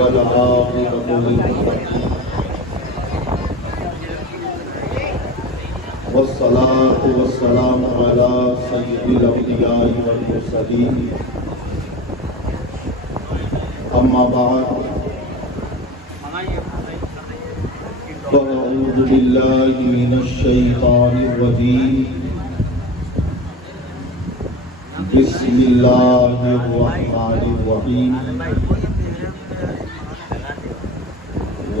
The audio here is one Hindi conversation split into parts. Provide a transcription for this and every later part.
वल्आखिरतु लिल्मुत्तक़ीन वस्सलातु वस्सलामु अला सय्यिदिल अंबिया'i वल मुरसलीन अम्मा बाद अऊज़ु बिल्लाहि मिनश शैतानिर रजीम बिस्मिल्लाहिर रहमानिर रहीम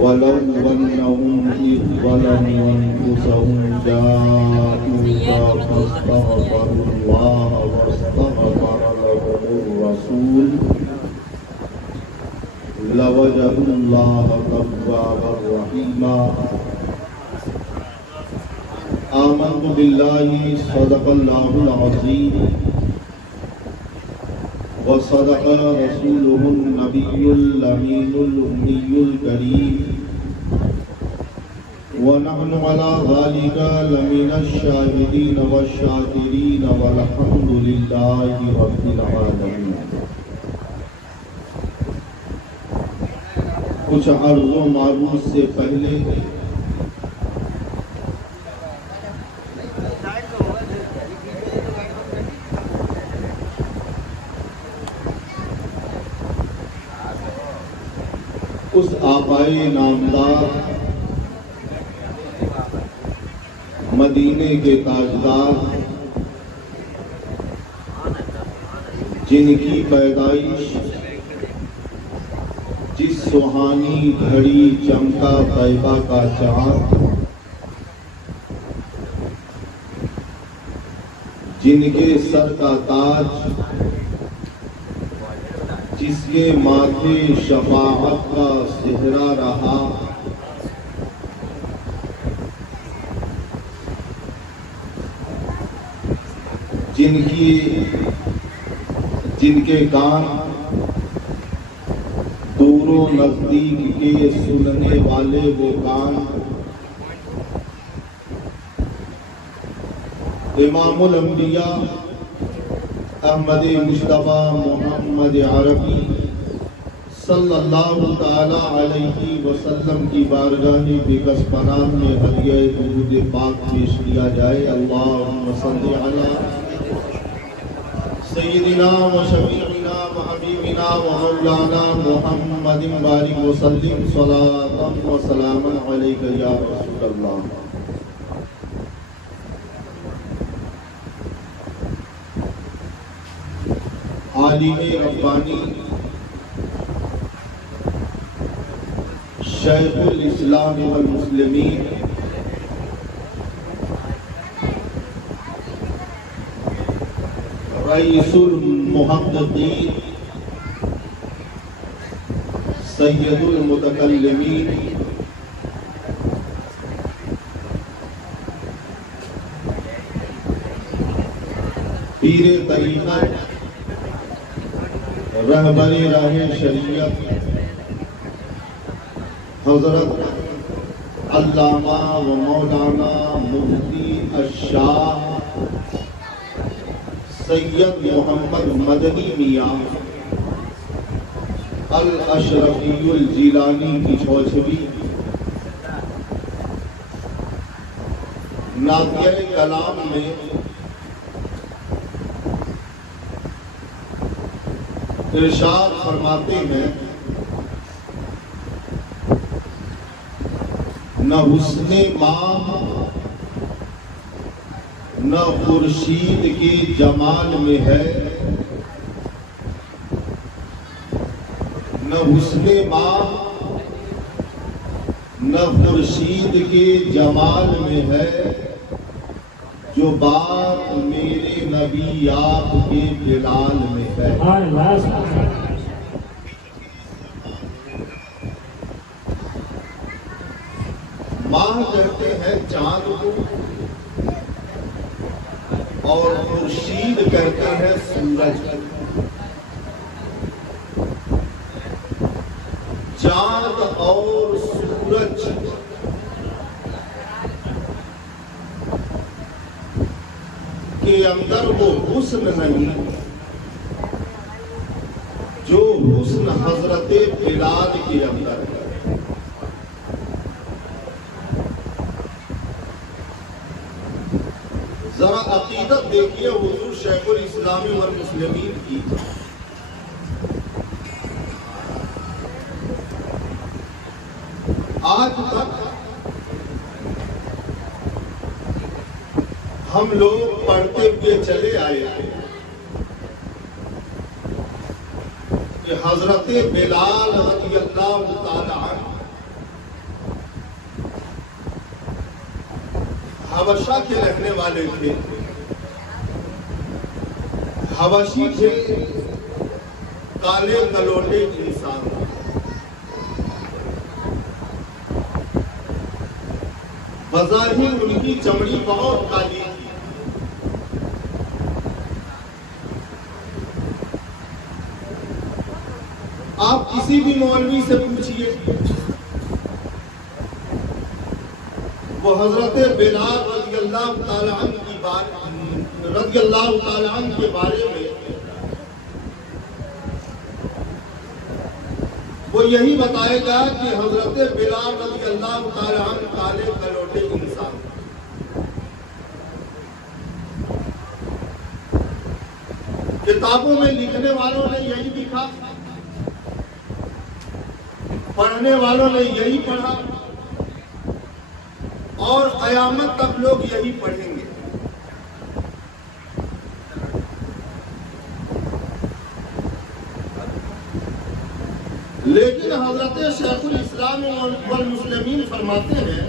वलौ अन्नहुम इज़ ज़लमू अन्फुसहुम जाऊका फस्तग़फ़रुल्लाह वस्तग़फ़र लहुमुर रसूल लवजदुल्लाह तव्वाबर रहीमा आमन्तु बिल्लाहि सदक़ल्लाहुल अज़ीम व सदक़ रसूलुहुन नबियुल अमीनुल उम्मियुल करीम व नहनु अला ज़ालिका लमिनश शाहिदीन वश्शाकिरीन वल्हम्दुलिल्लाहि रब्बिल आलमीन। कुछ अर्ज़ो मारूफ से पहले उस आकाए नामदार मदीने के ताजदार जिनकी पैदाइश जिस सुहानी घड़ी चमका तैबा का चाँद, जिनके सर का ताज जिसके माथे शफाअत का सेहरा रहा, जिनके कान दूरों नजदीक के सुनने वाले वो कान, इमामुल अंबिया अहमद मुश्तबा मोहम्मद अरबी सल्लल्लाहु ताला अलैहि वसल्लम की बारगाह बेकस पनाह में हदिया दुरूद पाक पेश किया जाए। अल्लाहुम्मा सल्लि अला सय्यिदिना व शफीइना व हबीबिना व मौलाना मुहम्मदिन बारिक व सल्लिम सलातन व सलामन अलैका या रसूलल्लाह। आलिम रब्बानी शैखुल इस्लाम वल मुस्लिमीन रईसुल मुहद्दिसीन सय्यदुल मुतकल्लिमीन पीरे तरीक़त रहबरे राहे शरीयत हज़रत अल्लामा व मौलाना मुफ्ती अश-शाह सैयद मोहम्मद मदनी मियाँ अल अशरफीयुल जिलानी की छौछवी नाज़िर कलाम में इरशाद फरमाते हैं, न हुस्ने माह न खुर्शीद के जमाल में है, न हुस्ने माह न खुर्शीद के जमाल में है, जो बात मेरे नबी आपके बिलाल में है। माह कहते हैं चांद को और खुर्शीद कहते हैं सूरज। चांद और सूरज के अंदर वो हुस्न नहीं जो हुस्न हजरत बिलाल के अंदर है। जरा अकीदत देखिए हुजूर शेखुल इस्लाम वल मुस्लिमीन की। आज तक हम लोग पढ़ते हुए चले आए हैं कि हजरत बिलाल रज़ियल्लाहु ताला अन्हु हबशा के रहने वाले थे, हबशी थे, काले कलोटे इंसान। बज़ाहिर उनकी चमड़ी बहुत काली थी। आप किसी भी मौलवी से पूछिए, वो हजरत बिलाल रज़ियल्लाहु ताला अन्हु की बात रज़ियल्लाहु ताला अन्हु के बारे में वो यही बताएगा कि हजरत बिलाल रज़ियल्लाहु ताला अन्हु काले कलोटे इंसान। किताबों में लिखने वालों ने यही लिखा, पढ़ने वालों ने यही पढ़ा और क़यामत तक लोग यही पढ़ेंगे। लेकिन हजरत शेखुल इस्लाम वल मुस्लिमीन फरमाते हैं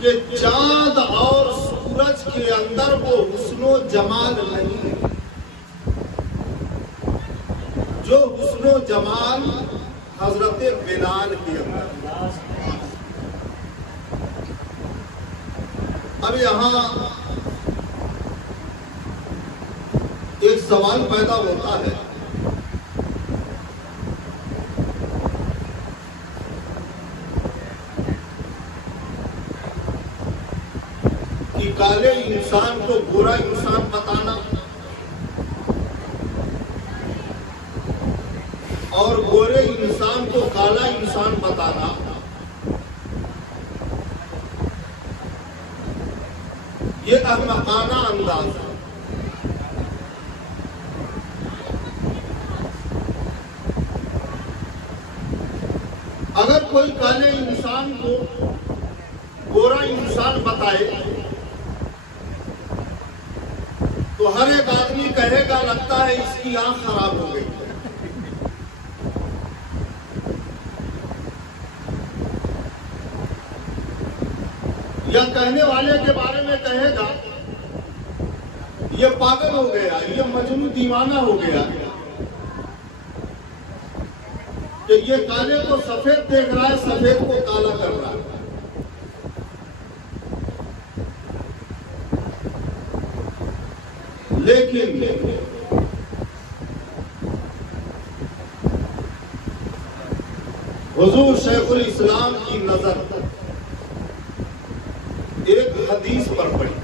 कि चांद और सूरज के अंदर वो हुस्नो जमाल नहीं है जो हुस्नो जमाल हजरत बिलाल के अंदर। अब यहां एक सवाल पैदा होता है कि काले इंसान को बुरा इंसान बताना और गोरे इंसान को काला इंसान बताना ये अहमकाना अंदाज है। अगर कोई काले इंसान को गोरा इंसान बताए तो हर एक आदमी कहेगा लगता है इसकी आंख खराब हो गई। या कहने वाले के बारे में कहेगा ये पागल हो गया, ये मजनू दीवाना हो गया कि ये काले को सफेद देख रहा है, सफेद को काला कर रहा है। लेकिन हुजूर शेखुल इस्लाम की नजर एक हदीस पर पड़ी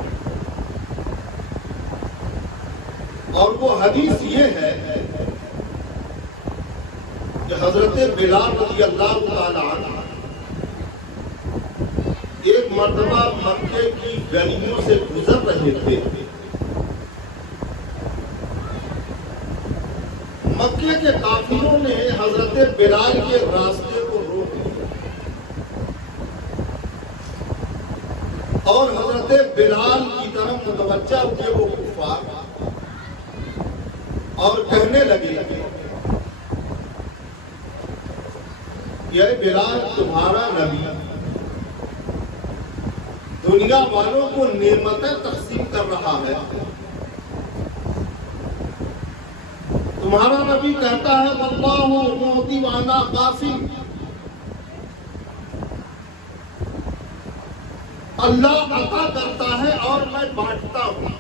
और वो हदीस ये है कि हजरत बिलाल रज़ियल्लाहु ताला अन्हु एक मर्तबा मक्के की गलियों से गुजर रहे थे। मक्के के काफिरों ने हजरत बिलाल के रास्ते को रोक लिया और हजरत बिलाल की तरफ मुतवज्जा हुए वो कुफार और कहने लगे यह बिलाल तुम्हारा नबी दुनिया वालों को नेमतें तकसीम कर रहा है। तुम्हारा नबी कहता है वल्लाहु मुअती व अना कासिम, अल्लाह अता करता है और मैं बांटता हूं।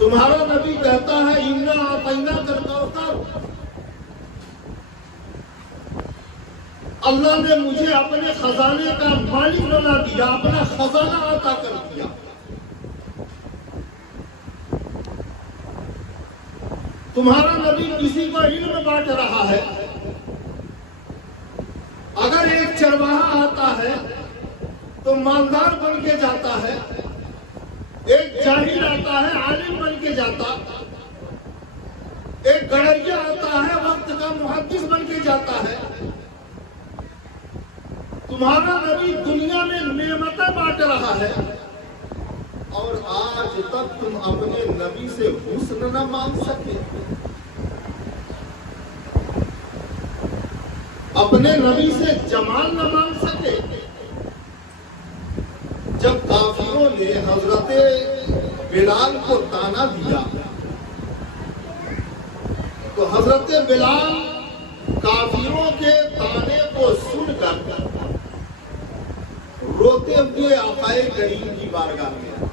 तुम्हारा नबी कहता है इन्ना आतैना कल कौसर, अल्लाह ने मुझे अपने खजाने का मालिक बना दिया, अपना खजाना अता कर दिया। तुम्हारा नबी किसी को इल्म बांट रहा है। अगर एक चरवाहा आता है तो मालदार बन के जाता है, एक जाहिल आता है आलिम बन के जाता, एक गड़रिया आता है वक्त का मुहद्दिस बन के जाता है। तुम्हारा नबी दुनिया में नेमतें बांट रहा है और आज तक तुम अपने नबी से हुस्न न मांग सके, अपने नबी से जमाल न मांग सके। जब काफिरों ने हजरते बिलाल को ताना दिया तो हजरते बिलाल काफिरों के ताने को सुनकर रोते हुए आकाए करीम की बारगाह में।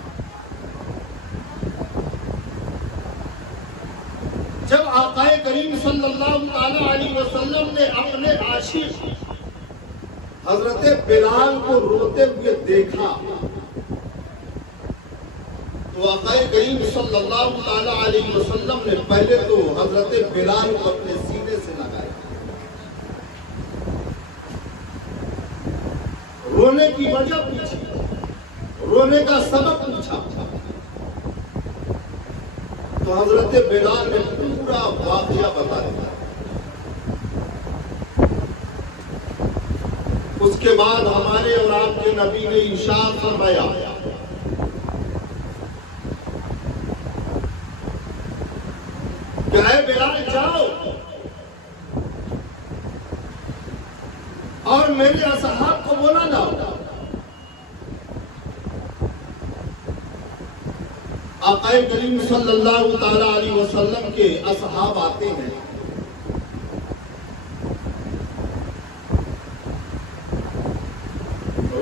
जब आकाए करीम सल्लल्लाहु अलैहि वसल्लम ने अपने आशिक हजरते बिलाल को रोते हुए देखा तो आकाए करीम सल्लल्लाहु अलैहि वसल्लम ने पहले तो हजरते बिलाल को अपने सीने से लगाया, रोने की वजह पूछी, रोने का सबब पूछा तो हजरते बिलाल ने पूरा वाकया बताया। उसके बाद हमारे और आपके नबी ने इरशाद फरमाया, ऐ बिलाल जाओ और मेरे असहाब को बोला लाओ। आक़ाए करीम सल्लल्लाहु अलैहि वसल्लम के असहाब आते हैं,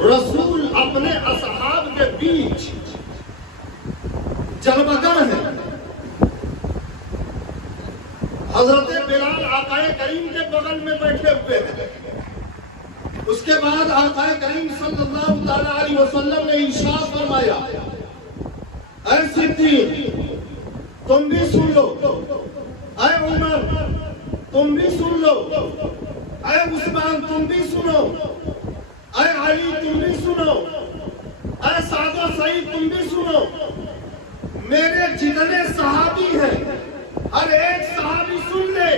रसूल अपने असहाब के बीच जलवगर है। हजरत बिलाल आक़ाए करीम के बगल में बैठे हुए हैं। उसके बाद आक़ाए करीम सल्लल्लाहु अलैहि वसल्लम ने इरशाद फरमाया, ऐ सिद्दीक तुम भी सुन लो, ऐ उमर तुम भी सुन लो, ऐ उस्मान तुम भी सुनो, ऐ अली तुम भी सुनो, ऐ साद व सईद तुम भी सुनो। मेरे जितने सहाबी हैं हर एक सहाबी सुन ले,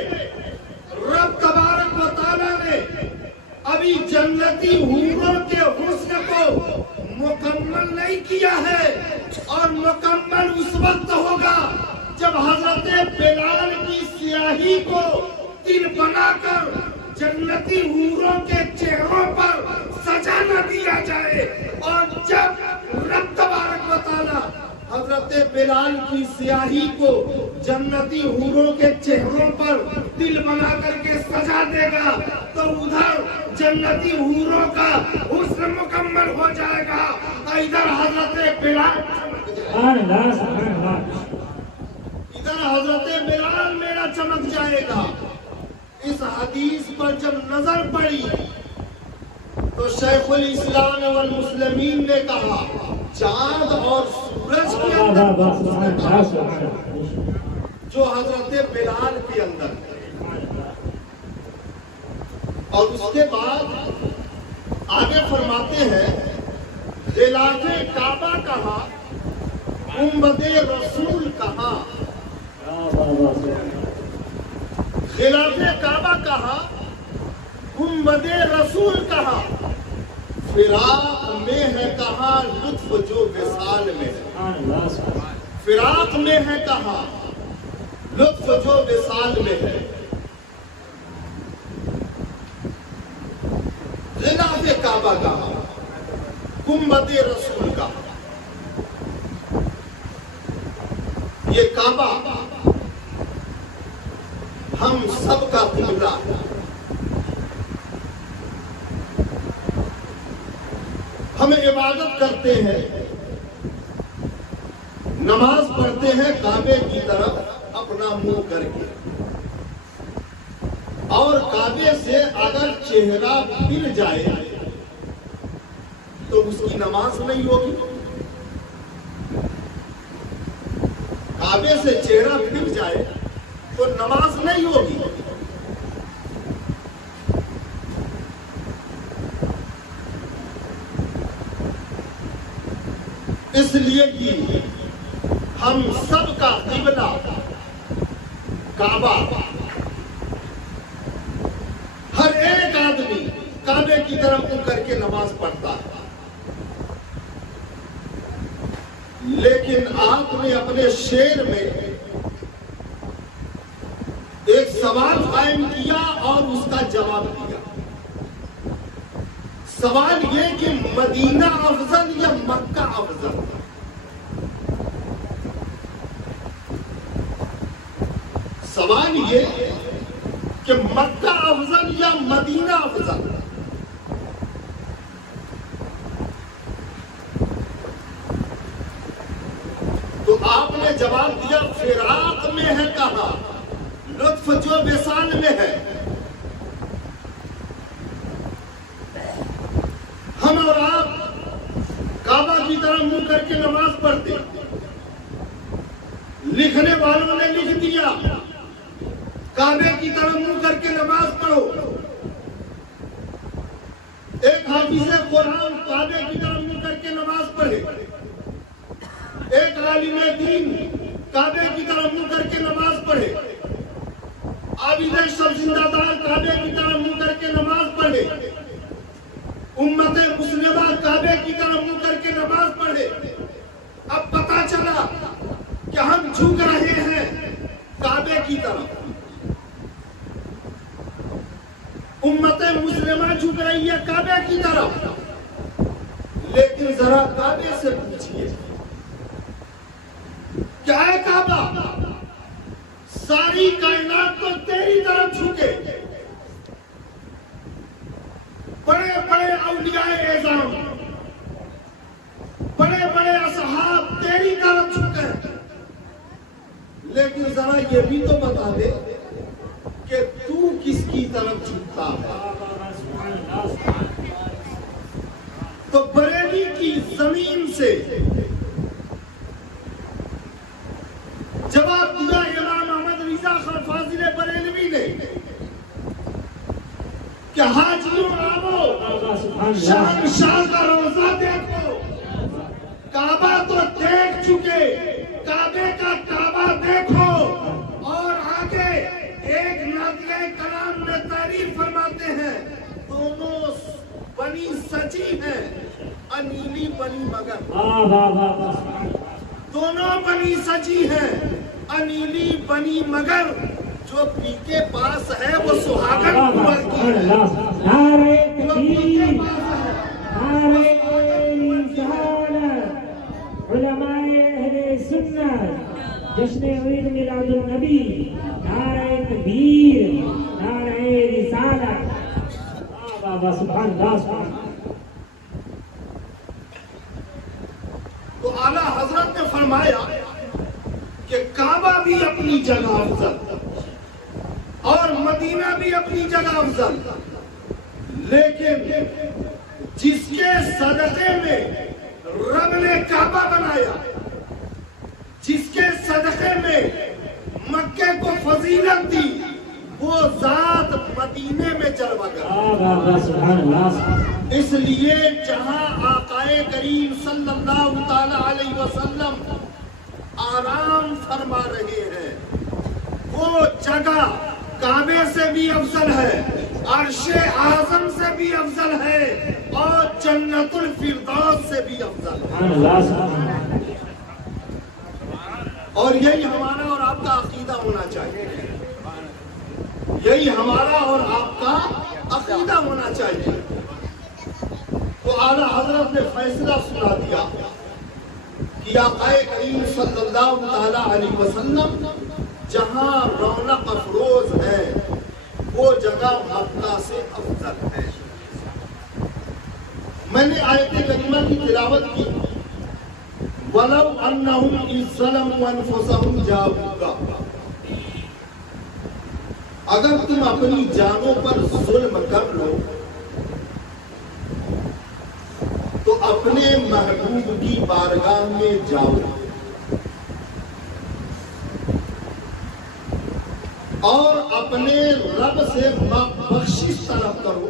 रब तबारक व तआला ने अभी जन्नती हूरों के हुस्न को मुकम्मल नहीं किया है और मुकम्मल उस वक्त होगा जब हजरत बिलाल की स्याही को तिल बनाकर जन्नती हूरों के चेहरों पर सजा न दिया जाए। और जब रब तबारक व तआला हजरत बिलाल की स्याही को जन्नती हूरों के चेहरों पर तिल बना करके सजा देगा तो उधर जन्नती हूरों का हुस्न मुकम्मल हो जाएगा, इधर हजरत बिलाल इधर हजरत बिलाल मेरा चमक जाएगा। इस हदीस पर जब नजर पड़ी तो शेखुल इस्लाम वल मुस्लिमीन ने कहा, चांद और सूरज के अंदर जो हजरत बिलाल के अंदर है। और उसके बाद आगे फरमाते हैं, खिलाफे काबा कहा, उम्मते रसूल कहा। खिलाफे काबा कहा, उम्मते रसूल कहा। फिराक में है कहा, लुत्फ जो विसाल में है। फिराक में है कहा, लुत्फ जो विसाल में है। खिलाफे काबा कहा, गुम्बदे रसूल कहा। ये काबा हम सबका किबला है। हम इबादत करते हैं, नमाज पढ़ते हैं काबे की तरफ अपना मुंह करके, और काबे से अगर चेहरा फिर जाए तो उसकी नमाज नहीं होगी। काबे से चेहरा फिर जाए तो नमाज नहीं होगी। इसलिए कि हम सबका किबला काबा, हर एक आदमी काबे की तरफ मुंह करके नमाज पढ़ता है। लेकिन आपने अपने शेर में एक सवाल कायम किया और उसका जवाब दिया। सवाल ये कि मदीना अफजल या मक्का अफजल? सवाल ये कि मक्का अफजल या मदीना अफजल? तो आपने जवाब दिया फिराक में है कहा, लुत्फ जो विसाल में है। हम और आप काबा की तरफ मुंह करके नमाज पढ़ते, लिखने वालों ने लिख दिया काबे की तरफ मुंह करके नमाज पढ़ो। एक हाफिज़े कुरान काबे की तरफ मुंह करके नमाज पढ़े, एक आलिमे दीन काबे की तरफ मुंह करके नमाज पढ़े, आबिदे सब जिंदादार काबे की तरफ मुंह करके नमाज पढ़े, उम्मते मुस्लिमा काबे की तरफ मुंह करके नमाज पढ़े। अब पता चला कि हम झुक रहे हैं काबे की तरफ, उम्मते मुस्लिमा झुक रही है काबे की तरफ। लेकिन जरा काबे से पूछिए क्या है काबा? सारी कायनात तो तेरी तरफ झुके, बड़े बड़े औलियाए एज़ाम, बड़े बड़े असहाब तेरी तरफ झुके। लेकिन जरा ये भी तो बता दे कि तू किसकी तरफ झुकता है? तो बरेली की जमीन से जवाब दिया इमाम अहमद रिजा खान फाजिले बरेलवी ने कि हाजियों आओ, शहंशाह का रोजा देखो। काबा तो देख चुके, काबे का काबा देखो। और आगे एक नाज़िए कलाम में तारीफ फरमाते हैं, दोनों बनी सची हैं, अनीली बनी मगर। दोनों बनी सची हैं, अनीली बनी मगर। जो पी के पास है वो सुहागन कुंवर की है। जो पी के पास है उलमाए अहले सुन्नत जश्न ईद मिलादुन नबी, नारे तकबीर, नारे रिसालत। वाह सुभान अल्लाह। तो आला हजरत ने फरमाया कि काबा भी अपनी जगह अफजल और मदीना भी अपनी जगह अफजल, लेकिन जिसके सदक़े में रब ने काबा बनाया, जिसके सदक़े में मक्के को फजीलत दी, वो जात मदीने में जलवा कर। इसलिए जहां आकाए करीम सल्लल्लाहु ताला अलैहि वसल्लम आराम फरमा रहे हैं, वो जगह काबे से भी अफजल है, अर्शे आज़म से भी अफजल है और जन्नतुल फिरदौस से भी अफजल है। और यही हमारा और आपका अकीदा होना चाहिए, यही हमारा और आपका अकीदा होना चाहिए। तो आला हजरत ने फैसला सुना दिया कि आक़ाए करीम सल्लल्लाहु ताला अलैहि वसल्लम जहां रौनक अफरोज है, वो जगह मक्का से अफजल है। मैंने आयत करीमा की तिलावत की, वलौ अन्नहुम इज़्ज़लमू अनफुसहुम जाऊका। अगर तुम अपनी जानों पर जुल्म कर लो तो अपने महबूब की बारगाह में जाओ। और अपने रब से बख्शिश तलब करो।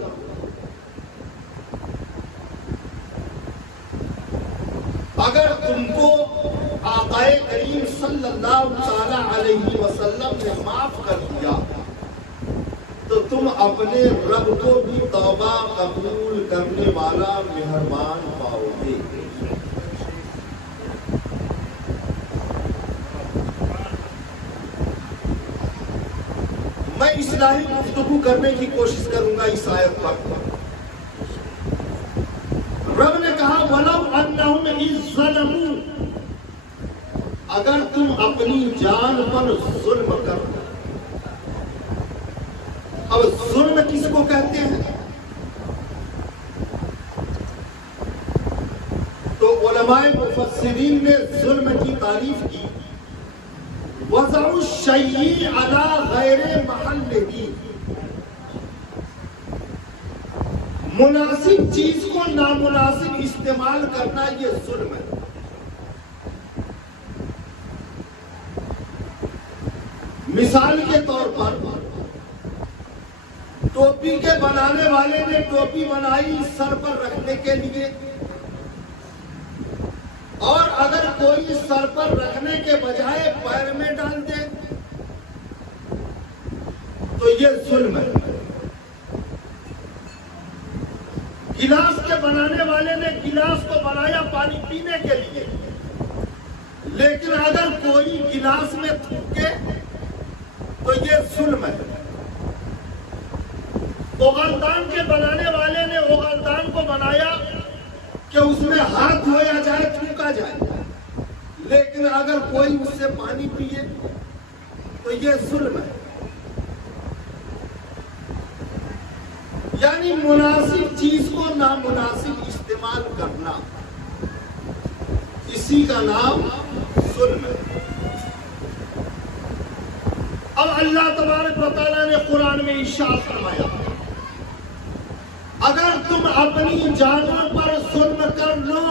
अगर तुमको आक़ाए करीम सल्लल्लाहु ताला अलैहि वसल्लम ने माफ कर दिया तो तुम अपने रब को भी तौबा कबूल करने वाला मेहरबान पाओगे। मैं इस्लाही गुफ्तगू करने की कोशिश करूंगा इस आयत पर। रब ने कहा वलौ अन्नहुम इज़ ज़लमू, अगर तुम अपनी जान पर जुल्म कर। अब जुल्म किसको कहते हैं? तो उलमाए मुफस्सिरीन ने जुल्म की तारीफ की, वज़उ शयई अला गैरे महल्लिही, मुनासिब चीज को नामुनासिब इस्तेमाल करना, ये जुल्म है। मिसाल के तौर पर टोपी के बनाने वाले ने टोपी बनाई सर पर रखने के लिए, और अगर कोई सर पर रखने के बजाय पैर में डाल दे तो ये जुल्म है। गिलास के बनाने वाले ने गिलास को बनाया पानी पीने के लिए, लेकिन अगर कोई गिलास में थूके तो ये जुल्म है। ओगलदान के बनाने वाले ने ओगलदान को बनाया कि उसमें हाथ धोया जाए, थूका जाए, लेकिन अगर कोई उससे पानी पिए तो ये जुल्म है। यानी मुनासिब चीज को नामुनासिब इस्तेमाल करना, इसी का नाम जुल्म है। अब अल्लाह तबारक व तआला ने कुरान में इरशाद फरमाया, अगर तुम अपनी जानों पर जुल्म कर लो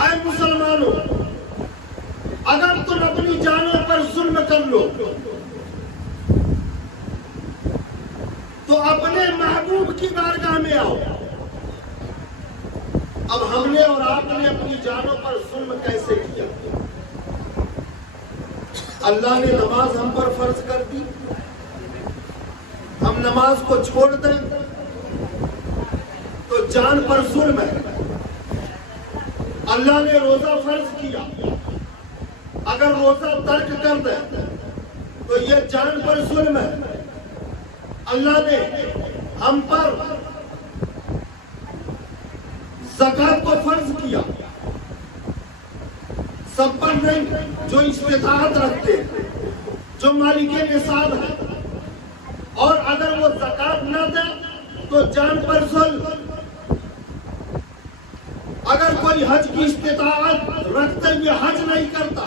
ऐ मुसलमानों, अगर तुम अपनी जानों पर जुल्म कर लो तो अपने महबूब की बारगाह में आओ। अब हमने और आपने अपनी जानों पर जुल्म कैसे किया? अल्लाह ने नमाज हम पर फर्ज कर दी, हम नमाज को छोड़ दें तो जान पर जुल्म है। अल्लाह ने रोजा फर्ज किया, अगर रोजा तर्क कर दे तो यह जान पर जुल्म है। अल्लाह ने हम पर ज़कात को फर्ज किया, सब पर नहीं, जो इस्तिताअत रखते हैं, जो मालिके निसाब है, और अगर वो ज़कात न दे तो जान पर जुल्म। अगर कोई हज की इस्तिताअत रखते हुए हज नहीं करता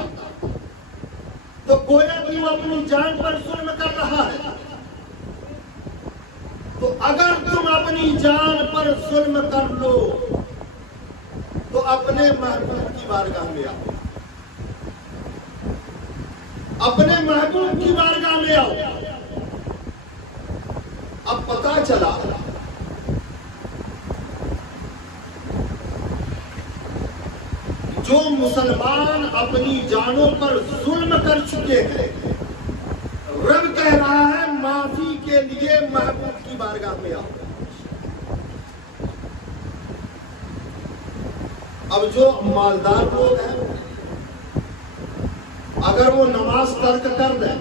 तो गोया कि वो अपनी जान पर जुल्म कर रहा है। तो अगर तुम अपनी जान पर जुल्म कर लो तो अपने महबूब की बारगाह में आओ, अपने महबूब की बारगाह में आओ। अब पता चला जो मुसलमान अपनी जानों पर जुल्म कर चुके हैं, रब कह रहा है माफी के लिए महबूब की बारगाह में आओ। अब जो मालदार लोग हैं, अगर वो नमाज तर्क कर लें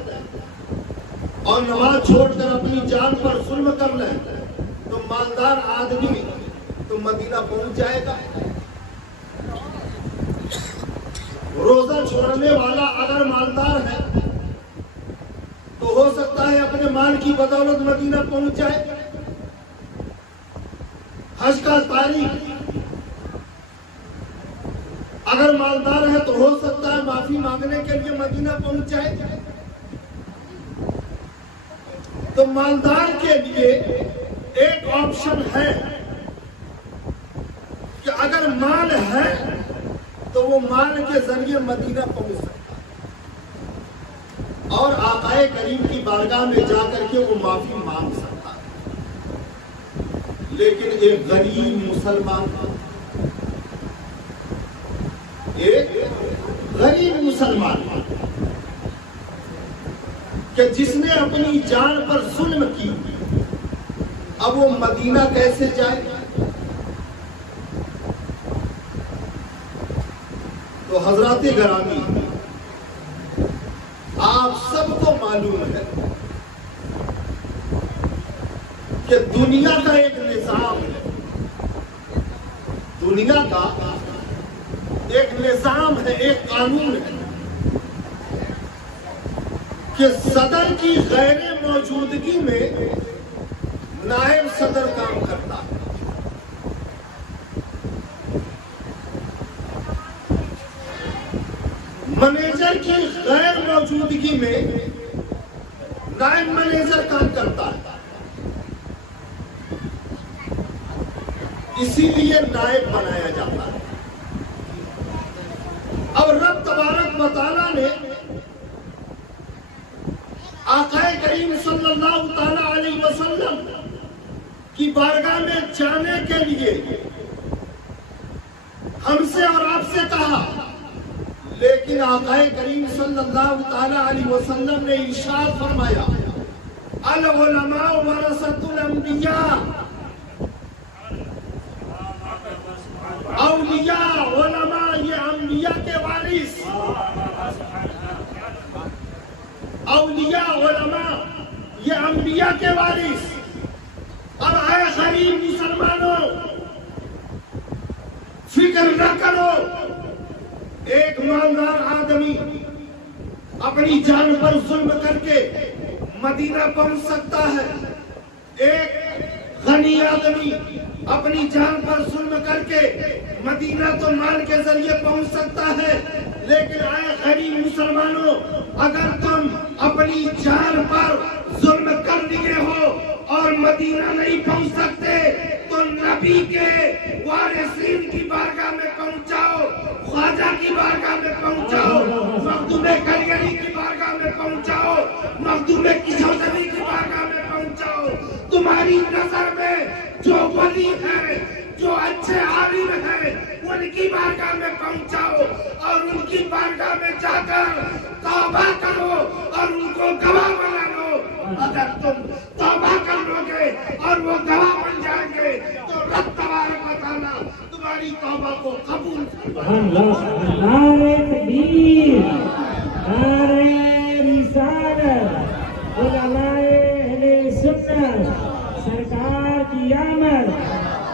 और नमाज छोड़कर अपनी जान पर जुल्म कर लें तो मालदार आदमी तो मदीना पहुंच जाएगा। रोजा छोड़ने वाला अगर मालदार है तो हो सकता है अपने माल की बदौलत मदीना पहुंच जाए। हज का तारीख अगर मालदार है तो हो सकता है माफी मांगने के लिए मदीना पहुंच जाए। तो मालदार के लिए एक ऑप्शन है कि अगर माल है तो वो माल के जरिए मदीना पहुंच सकता है और आकाए करीम की बारगाह में जाकर के वो माफी मांग सकता है। लेकिन एक गरीब मुसलमान, एक गरीब मुसलमान कि जिसने अपनी जान पर जुल्म की, अब वो मदीना कैसे जाए? तो हजराते गरामी, आप सबको मालूम है कि दुनिया का एक निजाम है, दुनिया का एक निजाम है, एक कानून है कि सदर की गैर मौजूदगी में नायब सदर काम करता है। मैनेजर की गैर मौजूदगी में नायब मैनेजर काम करता है। इसीलिए नायब बनाया जाता है। अब रब तबारक व तआला ने आकाए करीम सल्लल्लाहु ताला अलैहि वसल्लम की बारगाह में जाने के लिए हमसे और आपसे कहा, लेकिन आकाए करीम सल्लल्लाहु ताला अलैहि वसल्लम ने इरशाद फरमाया, अल उलमा वरसतुल अंबिया, औलिया उलमा ये अंबिया के वारिस, औलिया उलमा ये अंबिया के वारिस। अब आए गरीब मुसलमानों, फिक्र न करो, एक ईमानदार आदमी अपनी जान पर जुल्म करके मदीना पहुंच सकता है। एक गनी आदमी अपनी जान पर जुल्म करके मदीना तो माल के जरिए पहुंच सकता है। लेकिन आए गरीब मुसलमानों, अगर तुम अपनी जान पर जुल्म कर लिए हो और मदीना नहीं पहुंच सकते, तो नबी के वारिसीन की बारगाह में पहुंचाओ, ख्वाजा की बारगाह में पहुंचाओ, मखदूम कलगरी की बारगाह में पहुंचाओ, मखदूम किशोरी की बारगाह में पहुंचाओ। तुम्हारी नजर में जो वली है, जो अच्छे आलिम है, उनकी बारगाह में पहुंचाओ और उनकी बारगाह में जाकर तौबा करो और उनको गवाह बना लो। अगर तुम तौबा कर लोगे और वो गवाह बन जाएंगे तो रब तबारक व तआला तुम्हारी तौबा को कबूल करेगा। नारे तकबीर, नारे रिसालत, उलमाए अहले सुन्नत, सरकार की आमद,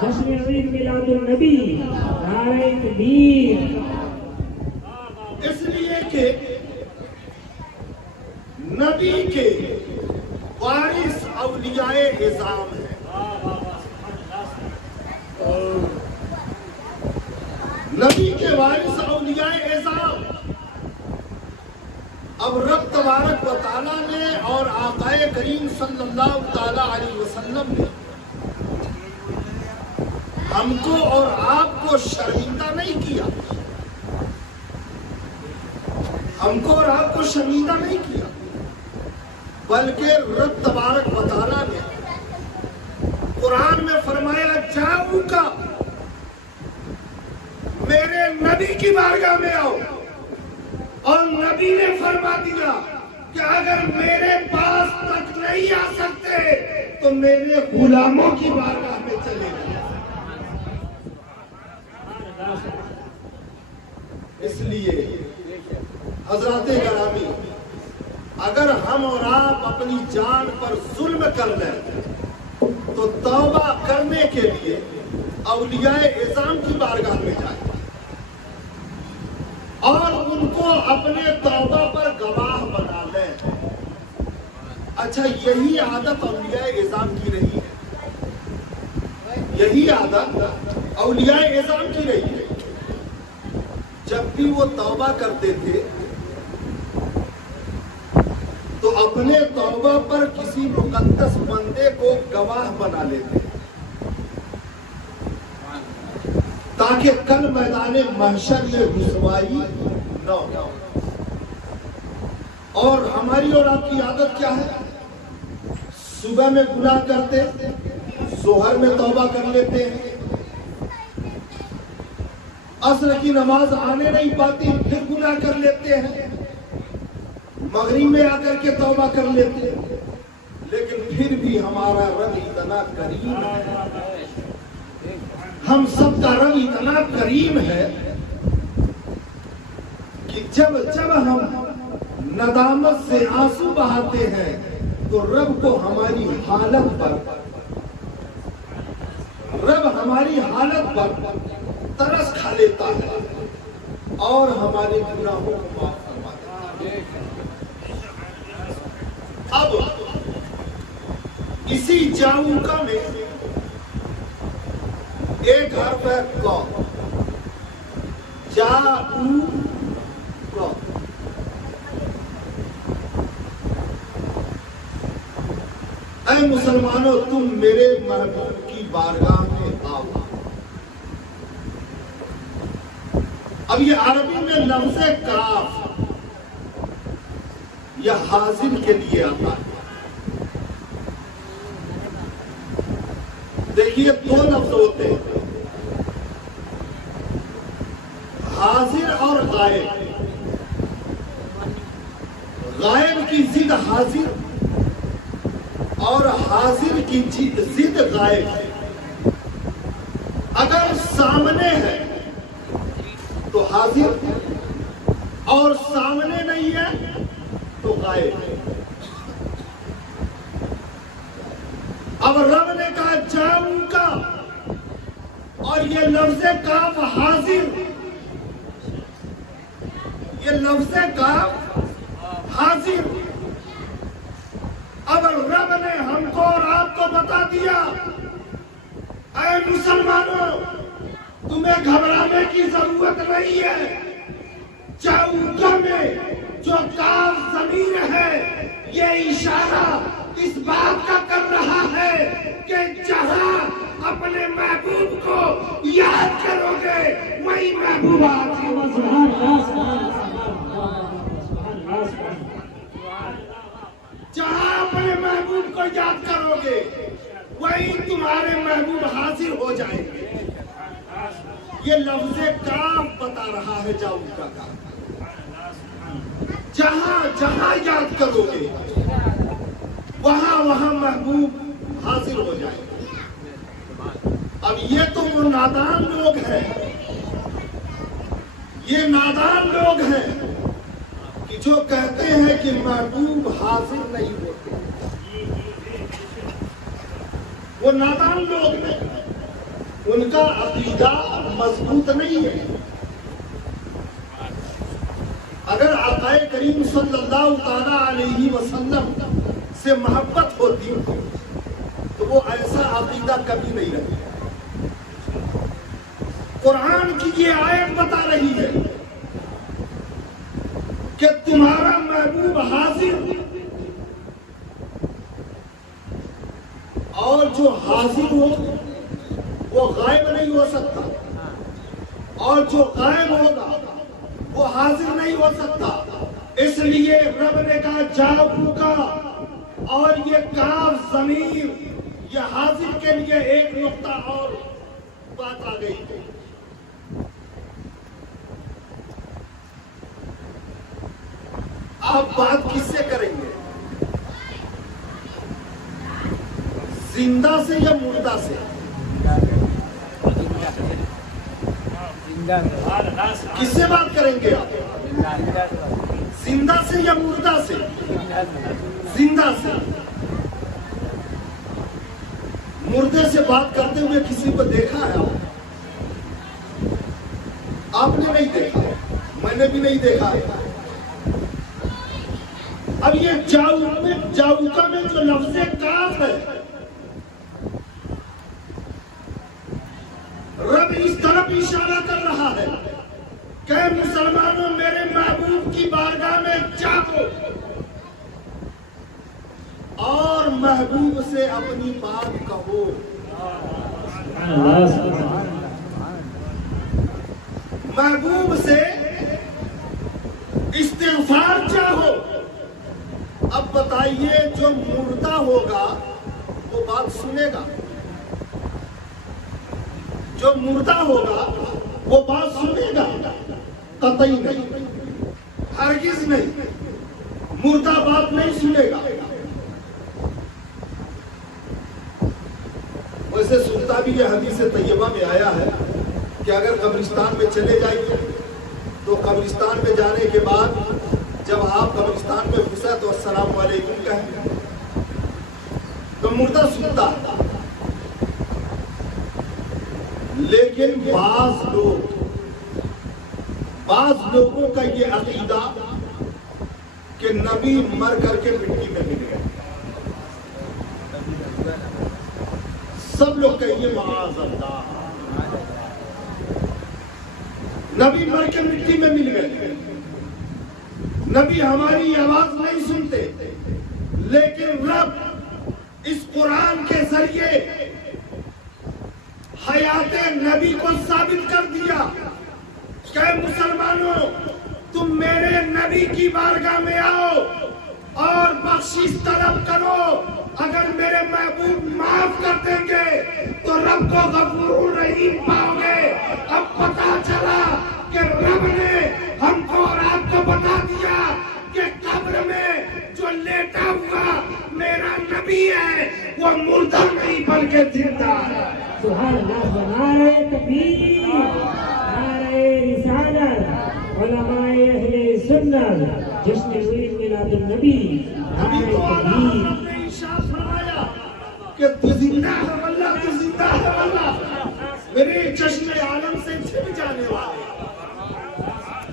जश्न ईद मिलादुन नबी, नारे तकबीर। इसलिए कि नबी के वारिस औलियाए इज़ाम है। नबी के वारिस औलियाए इज़ाम। अब रब तबारक व तआला ने और आकाए करीम सल्लल्लाहु ताला अलैहि वसल्लम ने हमको और आपको शर्मिंदा नहीं किया, हमको और आपको शर्मिंदा नहीं किया, बल्कि रब तबारक व तआला ने कुरान में फरमाया, जाऊका, मेरे नबी की बारगाह में आओ। और नबी ने फरमा दिया कि अगर मेरे पास तक नहीं आ सकते तो मेरे गुलामों की बारगाह में चले जाओ। इसलिए हजराते गरामी, अगर हम और आप अपनी जान पर जुल्म कर लें तो तौबा करने के लिए औलियाए इज़ाम की बारगाह में जाए और उनको अपने तौबा पर गवाह बना लें। अच्छा, यही आदत औलियाए इज़ाम की रही है, यही आदत औलियाए इज़ाम की रही है। जब भी वो तौबा करते थे तो अपने तौबा पर किसी मुकद्दस बंदे को गवाह बना लेते ताकि कल मैदान महशर में रुसवाई न हो। और हमारी और आपकी आदत क्या है? सुबह में गुनाह करते, जोहर में तौबा कर लेते हैं, असर की नमाज आने नहीं पाती फिर गुनाह कर लेते हैं, मगरिब में आकर के तौबा कर लेते हैं। लेकिन फिर भी हमारा रब इतना करीम है, हम सबका रब इतना करीम है कि जब जब हम नदामत से आंसू बहाते हैं तो रब को हमारी हालत पर, रब हमारी हालत पर तरस खा लेता है और हमारे गुनाहों को माफ करवा देता है। अब इसी जाऊका में एक घर पर ऐ मुसलमानों, तुम मेरे महबूब की बारगाह में आओ। अब ये अरबी में लफ्ज़ काफ या हाजिर के लिए आता है। देखिए दो लफ्ज होते हैं, हाजिर और गायब। गायब की जिद हाजिर और हाजिर की जिद गायब। अगर सामने है तो हाजिर और सामने नहीं है तो गायब। अब रब ने कहा जाऊंगा और ये लफ्ज़े काफ हाजिर, ये लफ्ज़े काफ हाजिर। अब रब ने हमको और आपको बता दिया, ऐ मुसलमानों, तुम्हें घबराने की जरूरत नहीं है। जाऊंगा में जो काफ ज़मीर है, ये इशारा इस बात का कर रहा है कि जहां अपने महबूब को याद करोगे वही महबूब जहां अपने महबूब को याद करोगे वही तुम्हारे महबूब हाजिर हो जाएंगे। ये लफ्ज़े काफ बता रहा है जाऊंगा का। जहां जहां याद करोगे वहां वहां महबूब हाजिर हो जाएंगे। अब ये तो वो नादान लोग हैं, ये नादान लोग हैं कि जो कहते हैं कि महबूब हाजिर नहीं होते। वो नादान लोग हैं, उनका अकीदा मजबूत नहीं है। अगर आक़ाए करीम सल्लल्लाहु ताला अलैहि वसल्लम से मोहब्बत होती तो वो ऐसा अकीदा कभी नहीं रखते। कुरान की ये आयत बता रही है कि तुम्हारा महबूब हाजिर, और जो हाजिर हो वो गायब नहीं हो सकता, और जो गायब होगा वो हाजिर नहीं हो सकता। इसलिए रब ने कहा जाऊंगा, और ये काफ ज़मीर, ये हाजिर के लिए एक नुक्ता और बात आ गई। आप बात किससे करेंगे, जिंदा से या मुर्दा से? किससे बात करेंगे आप, जिंदा से या मुर्दा से? जिंदा से। मुर्दे से बात करते हुए किसी को देखा है आपने? नहीं देखा, मैंने भी नहीं देखा है। अब ये जाऊका में जो लफ्ज़े काफ है, रब इस तरफ इशारा कर रहा है कि मुसलमानों मेरे महबूब की बारगाह में जाओ और महबूब से अपनी बात कहो। महबूब से इस्तिग़फ़ार चाहो। अब बताइए, जो मुर्दा होगा वो बात सुनेगा? जो मुर्दा होगा वो बात सुनेगा? कतई नहीं, हरगिज नहीं, मुर्दा बात नहीं सुनेगा। वैसे सुनता भी ये हदीस तैयबा में आया है कि अगर कब्रिस्तान में चले जाइए तो कब्रिस्तान में जाने के बाद जब आप कब्रिस्तान में घुसा तो अस्सलाम वालेकुम कहें, तो मुर्दा सुनता। लेकिन बाज लोगों का ये अकीदा कि नबी मर करके मिट्टी में मिल गए। सब लोग कहिए माअज़ल्लाह, नबी मर के मिट्टी में मिल गए। नबी हमारी आवाज नहीं सुनते, लेकिन रब इस कुरान के जरिए हयाते नबी को साबित कर दिया कि मुसलमानों, तुम मेरे नबी की बारगाह में आओ और बख्शिश तलब करो। अगर मेरे महबूब माफ कर देंगे तो रब को गफूर रहीम पाओगे। अब पता चला कि रब ने हमको और आपको बता दिया कि कब्र में जो लेटा हुआ मेरा नबी है वो मुर्दा नहीं बल्कि जिंदा है। सुभान अल्लाह। नारे तकबीर, नारे रिसालत, उलमाए अहले सुन्नत, जश्न मिलादुन नबी, नारे तकबीर। कि जिंदा है अल्लाह, तो जिंदा है अल्लाह, मेरे चश्मे आलम से छिप जाने वाले।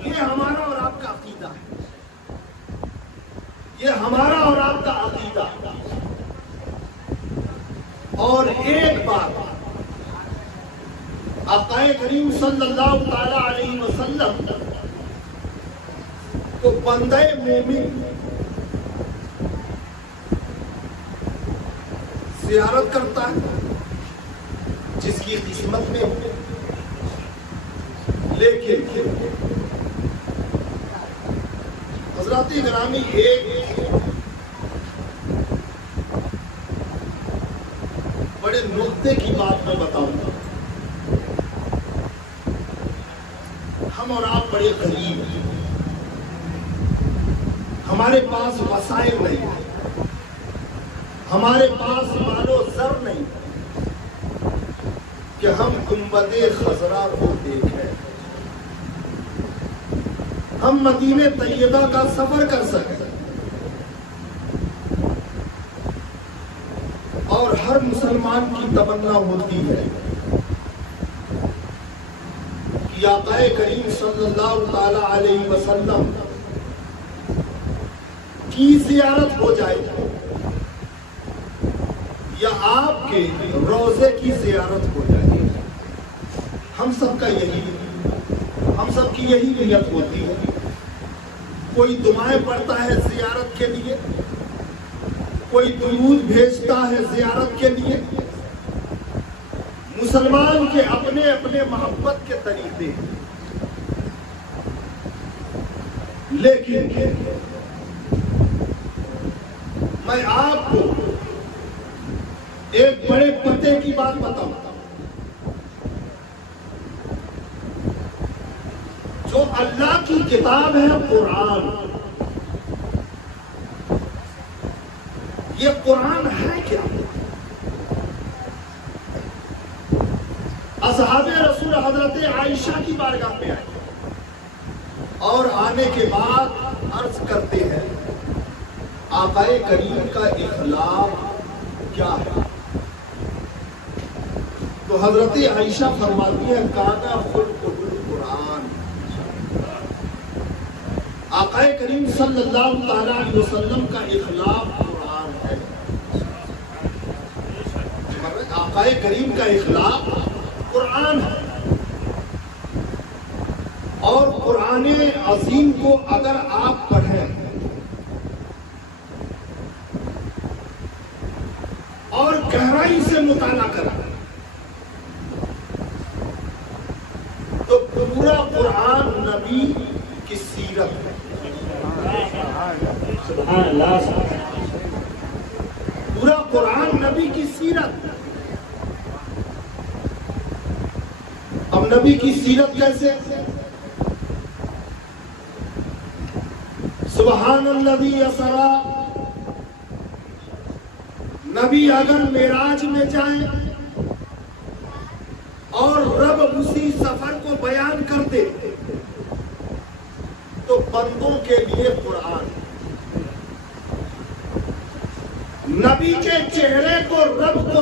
ये हमारा और आपका अकीदा है, ये हमारा और आपका अकीदा। और एक बात, आक़ाए करीम सल्लल्लाहु ताला अलैहि वसल्लम को बंदे मोमिन ज़ियारत करता है जिसकी किस्मत में हो। लेकिन हज़रात गिरामी, एक बड़े नुक्ते की बात मैं बताऊंगा। हम और आप बड़े गरीब हैं, हमारे पास वसाइल नहीं है, हमारे पास मालो ज़र नहीं कि हम गुंबदे खजरा को देखें, हम मदीने तैयबा का सफर कर सकें। और हर मुसलमान की तमन्ना होती है कि आक़ाए करीम सल्लल्लाहु ताला अलैहि वसल्लम की ज़ियारत हो जाए या आपके रोजे की ज़ियारत हो जाए। हम सबका हम सबकी यही नियत होती है। कोई दुआएं पढ़ता है ज़ियारत के लिए, कोई दुरूद भेजता है ज़ियारत के लिए। मुसलमान के अपने अपने मोहब्बत के तरीके हैं, लेकिन मैं आपको एक बड़े पते की बात बताऊं। जो अल्लाह की किताब है कुरान, ये कुरान है क्या? असहाबे रसूल हजरत आयशा की बारगाह में आए और आने के बाद अर्ज करते हैं, आक़ाए करीम का इखलाक क्या है? तो हजरत आयशा फरमाती है, काना खुल्कुल कुरान। आक़ाए करीम सल्लल्लाहु ताला अलैहि वसल्लम का इखलाक कुरान है। आक़ाए करीम का इखलाक कुरान है। और कुरान अजीम को अगर आप पढ़ें और गहराई से मुताला करें तो पूरा कुरान नबी की सीरत है। सुभान अल्लाह। पूरा कुरान नबी की सीरत। अब नबी की सीरत कैसे? सुबहानल्लज़ी असरा, नबी अगर मेराज में जाए और रब उसी सफर को बयान कर दे तो बंदों के लिए कुरान, नबी के चेहरे को रब को